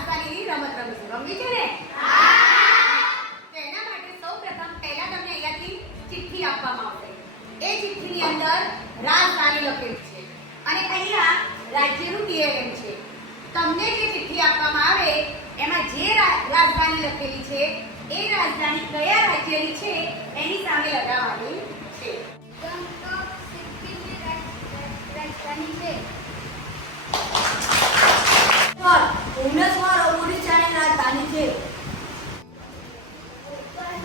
હાથવાલીની રમત રમીશું રમવી છે ને? તેના માટે સૌ પ્રથમ પહેલા તમને અહીંયાથી ચિઠ્ઠી આપવામાં આવશે. એ ચિઠ્ઠીની અંદર રાજધાની લખેલી છે. અને અહીંયા રાજ્યનું ડીએનએમ છે. તમને જે ચિઠ્ઠી આપવામાં આવે, એમાં જે રાજધાની લખેલી છે, એ રાજધાની કયા રાજ્યની છે, એની સામે લગાવવાની છે.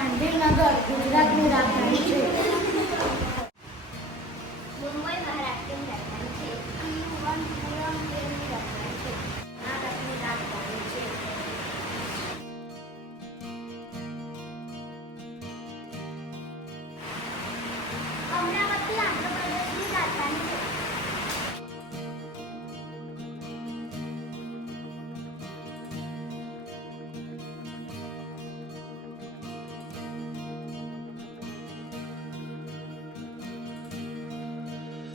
ગાંધીનગર ગુજરાતની રાજધાની છે.